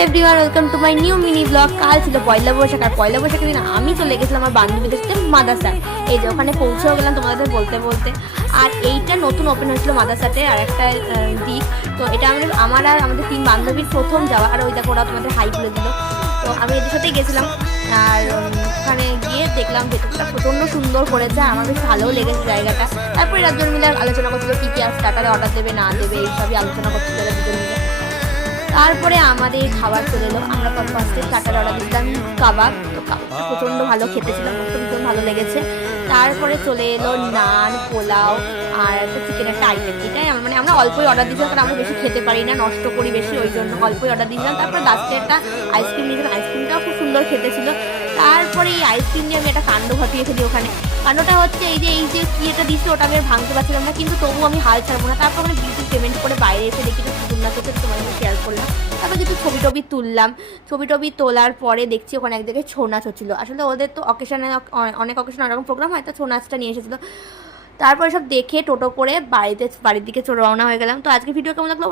Everyone, welcome to my new mini blog. কাল ছিল পয়লা বৈশাখ, আর পয়লা বৈশাখের দিন আমি চলে গেছিলাম আমার বান্ধবীদের সাথে মাদ্রাসায়। এই যে ওখানে পৌঁছেও গেলাম তোমাদের বলতে বলতে। আর এইটা নতুন ওপেন হয়েছিল মাদ্রাসাতে, আর একটা দিক। তো এটা আমার আর আমাদের 3 বান্ধবীর প্রথম যাওয়া। আর ওই দেখো ওরা তোমাদের হাই বলে দিল। তো আমি এদের সাথেই গেছিলাম। আর ওখানে গিয়ে দেখলাম ভেতরটা প্রচণ্ড সুন্দর করেছে, আমার বেশ ভালোও লেগেছে জায়গাটা। তারপরে রাতজন মিলে আলোচনা করছিল কী কী আর স্টার্টারে অর্ডার দেবে না দেবে, এইসবই আলোচনা করছিল দুজন মিলে। তারপরে আমাদের খাবার চলে এলো। আমরা ফার্স্টে স্টার্টার অর্ডার দিয়েছিলাম কাবাব। তো কাবাবটা প্রচণ্ড ভালো খেতে ছিল, আমার তো ভীষণ ভালো লেগেছে। তারপরে চলে এলো নান, পোলাও আর একটা চিকেন একটা আইটেম। এটাই আমরা অল্পই অর্ডার দিয়েছিলাম, কারণ আমরা বেশি খেতে পারি না, নষ্ট করি বেশি, ওই জন্য অল্পই অর্ডার দিয়েছিলাম। তারপরে লাস্টে একটা আইসক্রিম নিয়েছিলাম, আইসক্রিমটাও খুব সুন্দর খেতে ছিল। তারপরে এই আইসক্রিম নিয়ে আমি একটা কাণ্ড ঘটিয়ে ফেলি ওখানে। কাণ্ডটা হচ্ছে এই যে কি এটা দিচ্ছে ওটা আমি ভাঙতে পারছিলাম না, কিন্তু তবুও আমি হাল ছাড়বো না। তারপর আমি বিলটি পেমেন্ট করে বাইরে এসে দেখি তো সুন্দর না চোখে, তোমার সাথে শেয়ার করলাম। তারপর কিছু ছবি টবি তুললাম। ছবি টবি তোলার পরে দেখছি ওখানে এক জায়গায় ছৌ নাচ হচ্ছিলো। আসলে ওদের তো অকেশনে অনেক অকেশনে অনেক রকম প্রোগ্রাম হয়, তো ছৌ নাচটা নিয়ে এসেছিলো। তারপরে সব দেখে টোটো করে বাড়ির দিকে রওনা হয়ে গেলাম। তো আজকে ভিডিও কেমন লাগলো